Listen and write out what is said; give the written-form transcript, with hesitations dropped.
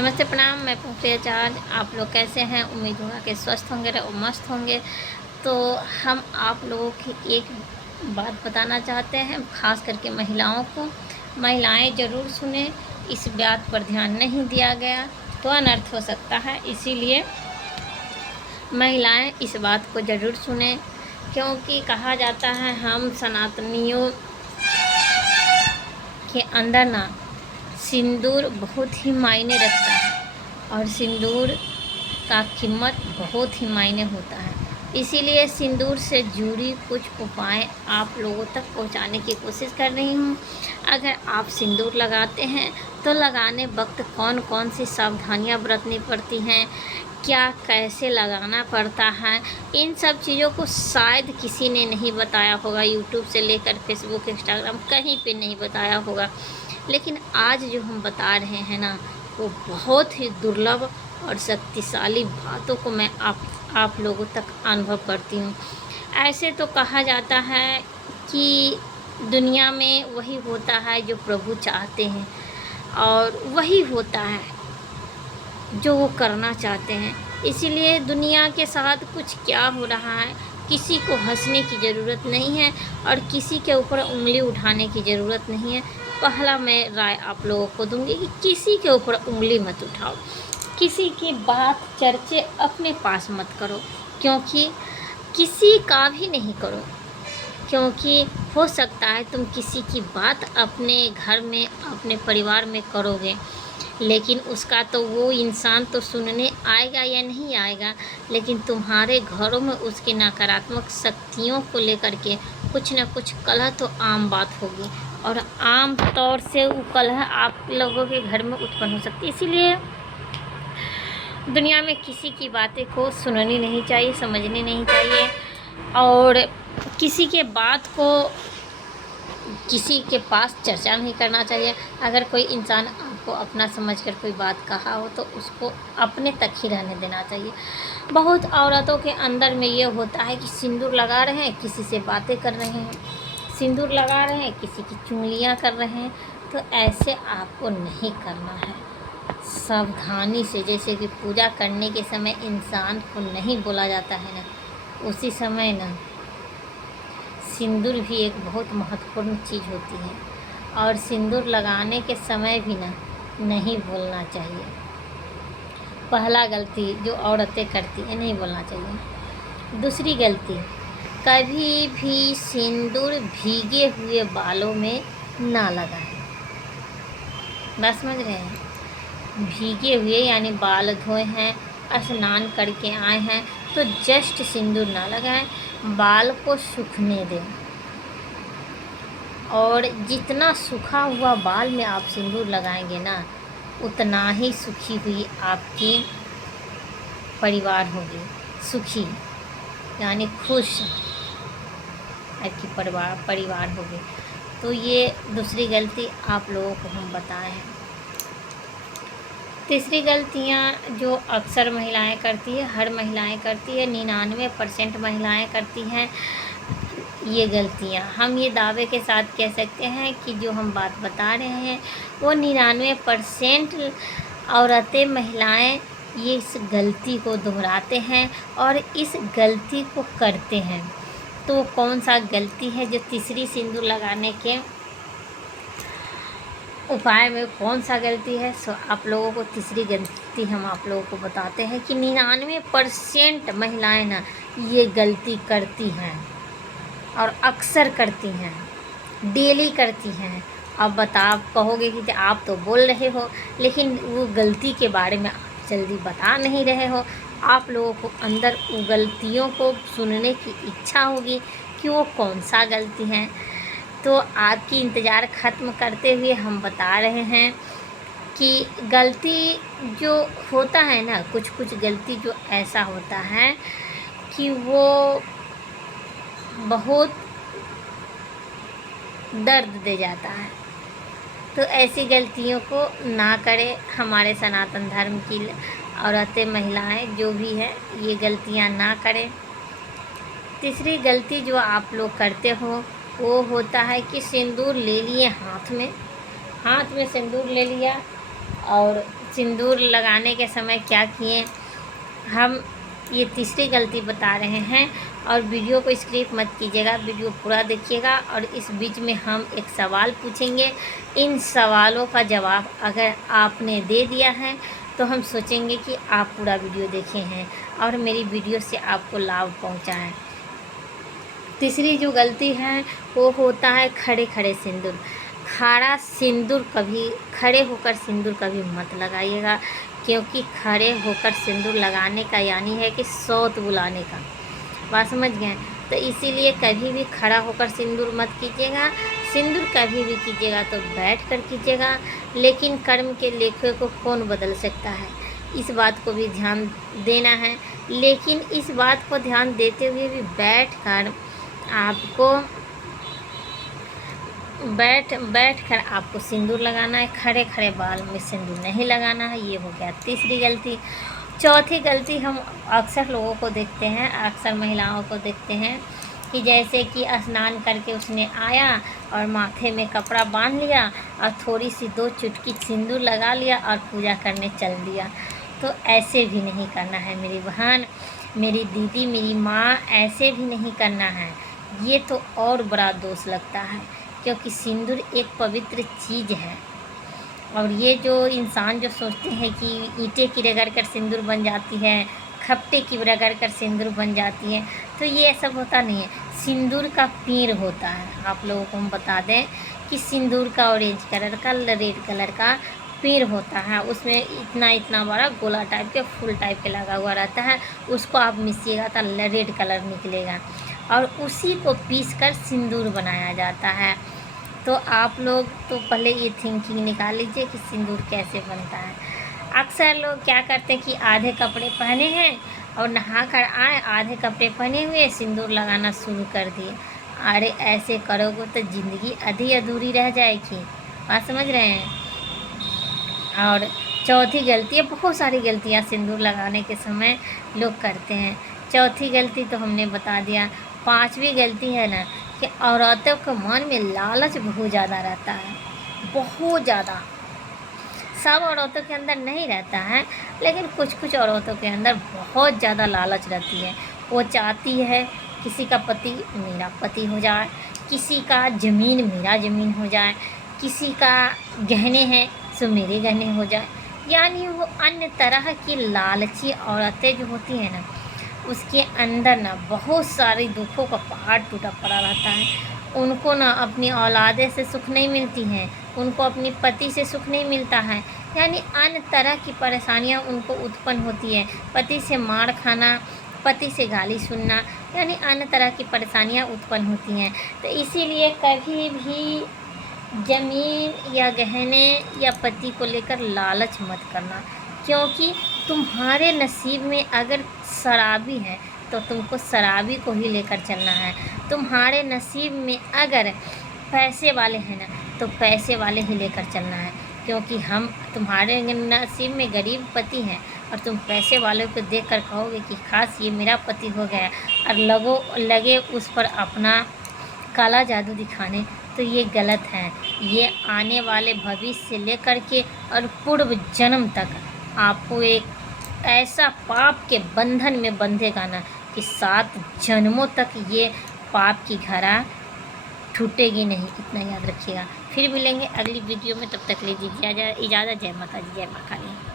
नमस्ते प्रणाम, मैं पंकज आचार्य। आप लोग कैसे हैं? उम्मीद होगा कि स्वस्थ होंगे और मस्त होंगे। तो हम आप लोगों की एक बात बताना चाहते हैं, ख़ास करके महिलाओं को। महिलाएं ज़रूर सुने, इस बात पर ध्यान नहीं दिया गया तो अनर्थ हो सकता है। इसीलिए महिलाएं इस बात को ज़रूर सुने, क्योंकि कहा जाता है हम सनातनियों के अंदर ना सिंदूर बहुत ही मायने रखता है और सिंदूर का कीमत बहुत ही मायने होता है। इसीलिए सिंदूर से जुड़ी कुछ उपाय आप लोगों तक पहुंचाने की कोशिश कर रही हूं। अगर आप सिंदूर लगाते हैं तो लगाने वक्त कौन कौन सी सावधानियां बरतनी पड़ती हैं, क्या कैसे लगाना पड़ता है, इन सब चीज़ों को शायद किसी ने नहीं बताया होगा। यूट्यूब से लेकर फेसबुक, इंस्टाग्राम कहीं पे नहीं बताया होगा। लेकिन आज जो हम बता रहे हैं ना, वो बहुत ही दुर्लभ और शक्तिशाली बातों को मैं आप लोगों तक अनुभव करती हूँ। ऐसे तो कहा जाता है कि दुनिया में वही होता है जो प्रभु चाहते हैं और वही होता है जो वो करना चाहते हैं। इसीलिए दुनिया के साथ कुछ क्या हो रहा है, किसी को हंसने की ज़रूरत नहीं है और किसी के ऊपर उंगली उठाने की ज़रूरत नहीं है। पहला मैं राय आप लोगों को दूंगी कि किसी के ऊपर उंगली मत उठाओ, किसी की बात चर्चे अपने पास मत करो, क्योंकि किसी का भी नहीं करो। क्योंकि हो सकता है तुम किसी की बात अपने घर में, अपने परिवार में करोगे, लेकिन उसका तो वो इंसान तो सुनने आएगा या नहीं आएगा, लेकिन तुम्हारे घरों में उसकी नकारात्मक शक्तियों को लेकर के कुछ ना कुछ कलह तो आम बात होगी और आम तौर से वो कलह आप लोगों के घर में उत्पन्न हो सकती है। इसीलिए दुनिया में किसी की बातें को सुननी नहीं चाहिए, समझनी नहीं चाहिए और किसी के बात को किसी के पास चर्चा नहीं करना चाहिए। अगर कोई इंसान आपको अपना समझकर कोई बात कहा हो तो उसको अपने तक ही रहने देना चाहिए। बहुत औरतों के अंदर में ये होता है कि सिंदूर लगा रहे हैं, किसी से बातें कर रहे हैं, सिंदूर लगा रहे हैं, किसी की चुगलियाँ कर रहे हैं। तो ऐसे आपको नहीं करना है। सावधानी से, जैसे कि पूजा करने के समय इंसान को नहीं बोला जाता है ना, उसी समय ना सिंदूर भी एक बहुत महत्वपूर्ण चीज़ होती है और सिंदूर लगाने के समय भी ना नहीं बोलना चाहिए। पहला गलती जो औरतें करती है, नहीं बोलना चाहिए। दूसरी गलती, कभी भी सिंदूर भीगे हुए बालों में ना लगाएं। बस समझ रहे हैं? भीगे हुए यानी बाल धोए हैं, स्नान करके आए हैं तो जस्ट सिंदूर ना लगाएं, बाल को सूखने दें। और जितना सूखा हुआ बाल में आप सिंदूर लगाएंगे ना, उतना ही सूखी हुई आपकी परिवार होगी। सुखी यानी खुश आपकी परिवार होगी। तो ये दूसरी गलती आप लोगों को हम बताए हैं। तीसरी गलतियाँ जो अक्सर महिलाएं करती है, हर महिलाएं करती है, 99% महिलाएं करती हैं ये गलतियाँ। हम ये दावे के साथ कह सकते हैं कि जो हम बात बता रहे हैं वो 99% औरतें, महिलाएं ये इस गलती को दोहराते हैं और इस गलती को करते हैं। तो कौन सा गलती है जो तीसरी सिंदूर लगाने के उपाय में कौन सा गलती है? सो आप लोगों को तीसरी गलती हम आप लोगों को बताते हैं कि 99% महिलाएं ना ये गलती करती हैं और अक्सर करती हैं, डेली करती हैं। अब कहोगे कि आप तो बोल रहे हो, लेकिन वो गलती के बारे में आप जल्दी बता नहीं रहे हो। आप लोगों को अंदर वो गलतियों को सुनने की इच्छा होगी कि वो कौन सा गलती है। तो आपकी इंतज़ार ख़त्म करते हुए हम बता रहे हैं कि गलती जो होता है ना, कुछ कुछ गलती जो ऐसा होता है कि वो बहुत दर्द दे जाता है। तो ऐसी गलतियों को ना करें। हमारे सनातन धर्म की औरतें, महिलाएं जो भी है, ये गलतियां ना करें। तीसरी गलती जो आप लोग करते हो वो होता है कि सिंदूर ले लिए हाथ में सिंदूर ले लिया और सिंदूर लगाने के समय क्या किए, हम ये तीसरी गलती बता रहे हैं। और वीडियो को स्किप मत कीजिएगा, वीडियो पूरा देखिएगा। और इस बीच में हम एक सवाल पूछेंगे, इन सवालों का जवाब अगर आपने दे दिया है तो हम सोचेंगे कि आप पूरा वीडियो देखे हैं और मेरी वीडियो से आपको लाभ पहुंचा है। तीसरी जो गलती है वो होता है खड़े खड़े सिंदूर। खड़ा सिंदूर कभी, खड़े होकर सिंदूर कभी मत लगाइएगा, क्योंकि खड़े होकर सिंदूर लगाने का यानी है कि सौत बुलाने का। बात समझ गए? तो इसीलिए कभी भी खड़ा होकर सिंदूर मत कीजिएगा। सिंदूर कभी भी कीजिएगा तो बैठ कर कीजिएगा, लेकिन कर्म के लेखे को कौन बदल सकता है, इस बात को भी ध्यान देना है। लेकिन इस बात को ध्यान देते हुए भी बैठ कर आपको सिंदूर लगाना है। खड़े खड़े बाल में सिंदूर नहीं लगाना है। ये हो गया तीसरी गलती। चौथी गलती हम अक्सर लोगों को देखते हैं, अक्सर महिलाओं को देखते हैं कि जैसे कि स्नान करके उसने आया और माथे में कपड़ा बांध लिया और थोड़ी सी 2 चुटकी सिंदूर लगा लिया और पूजा करने चल दिया। तो ऐसे भी नहीं करना है मेरी बहन, मेरी दीदी, मेरी माँ, ऐसे भी नहीं करना है। ये तो और बड़ा दोष लगता है, क्योंकि सिंदूर एक पवित्र चीज़ है। और ये जो इंसान जो सोचते हैं कि ईंटें की रगड़ कर सिंदूर बन जाती है, खपटे की रगड़ कर सिंदूर बन जाती है, तो ये सब होता नहीं है। सिंदूर का पेड़ होता है। आप लोगों को हम बता दें कि सिंदूर का ऑरेंज कलर का, रेड कलर का पेड़ होता है। उसमें इतना बड़ा गोला टाइप के, फूल टाइप के लगा हुआ रहता है। उसको आप मिसिएगा तो रेड कलर निकलेगा और उसी को पीस कर सिंदूर बनाया जाता है। तो आप लोग तो पहले ये थिंकिंग निकाल लीजिए कि सिंदूर कैसे बनता है। अक्सर लोग क्या करते हैं कि आधे कपड़े पहने हैं और नहा कर आए, आधे कपड़े पहने हुए सिंदूर लगाना शुरू कर दिए। अरे ऐसे करोगे तो ज़िंदगी आधी अधूरी रह जाएगी। बात समझ रहे हैं? और चौथी गलती है, बहुत सारी गलतियाँ सिंदूर लगाने के समय लोग करते हैं। चौथी गलती तो हमने बता दिया। पांचवी गलती है ना कि औरतों के मन में लालच बहुत ज़्यादा रहता है, बहुत ज़्यादा। सब औरतों के अंदर नहीं रहता है, लेकिन कुछ औरतों के अंदर बहुत ज़्यादा लालच रहती है। वो चाहती है किसी का पति मेरा पति हो जाए, किसी का ज़मीन मेरा ज़मीन हो जाए, किसी का गहने हैं सो मेरे गहने हो जाए। यानी वो अन्य तरह की लालची औरतें जो होती हैं ना, उसके अंदर ना बहुत सारे दुखों का पहाड़ टूटा पड़ा रहता है। उनको ना अपनी औलादे से सुख नहीं मिलती हैं, उनको अपने पति से सुख नहीं मिलता है। यानी अन्य तरह की परेशानियां उनको उत्पन्न होती है। पति से मार खाना, पति से गाली सुनना, यानी अन्य तरह की परेशानियां उत्पन्न होती हैं। तो इसीलिए कभी भी ज़मीन या गहने या पति को लेकर लालच मत करना, क्योंकि तुम्हारे नसीब में अगर शराबी है तो तुमको शराबी को ही लेकर चलना है। तुम्हारे नसीब में अगर पैसे वाले हैं ना तो पैसे वाले ही लेकर चलना है, क्योंकि हम तुम्हारे नसीब में गरीब पति हैं और तुम पैसे वालों को देखकर कहोगे कि खास ये मेरा पति हो गया और लगे उस पर अपना काला जादू दिखाने, तो ये गलत है। ये आने वाले भविष्य से लेकर के और पूर्व जन्म तक आपको एक ऐसा पाप के बंधन में बंधेगा ना कि 7 जन्मों तक ये पाप की घड़ा छूटेगी नहीं। इतना याद रखिएगा। फिर मिलेंगे अगली वीडियो में, तब तक लीजिए इजाज़त। जय माता दी, जय माँ काली।